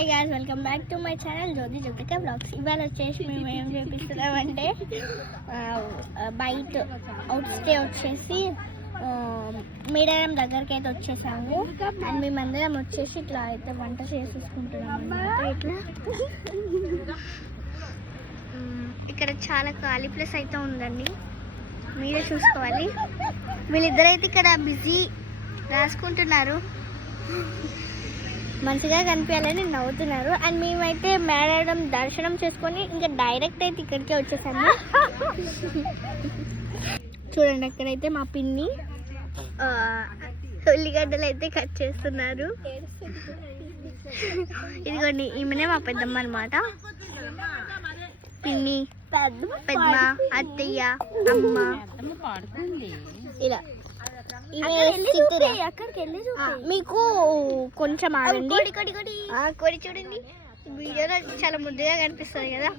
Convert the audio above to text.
Hi guys, welcome back to my channel Jyothika vlogs. ఇవాళ వచ్చేసి మేము ఏం చూపిస్తున్నామంటే బయట అవుట్ స్టే వచ్చేసి మేడారం దగ్గరికి అయితే వచ్చేసాము. అండ్ మేమందరం వచ్చేసి ఇట్లా అయితే వంట చేసేసుకుంటున్నాము ఇట్లా. ఇక్కడ చాలా ఖాళీ ప్లేస్ అయితే ఉందండి, మీరే చూసుకోవాలి. వీళ్ళిద్దరైతే ఇక్కడ బిజీ రాసుకుంటున్నారు, మంచిగా కనిపించాలని నవ్వుతున్నారు. అండ్ మేమైతే మేడారం దర్శనం చేసుకొని ఇంకా డైరెక్ట్ అయితే ఇక్కడికే వచ్చేసాము. చూడండి, అక్కడైతే మా పిన్ని ఉల్లిగడ్డలు అయితే కట్ చేస్తున్నారు. ఇదిగోండి, ఈమెనే మా పెద్దమ్మ అనమాట. పిన్ని, పెద్దమ్మ, అత్తయ్య, అమ్మ ఇలా. మీకు కొంచెం ఆగండి, కోడి చూడండి, వీడియోలో చాలా ముద్దుగా కనిపిస్తుంది కదా.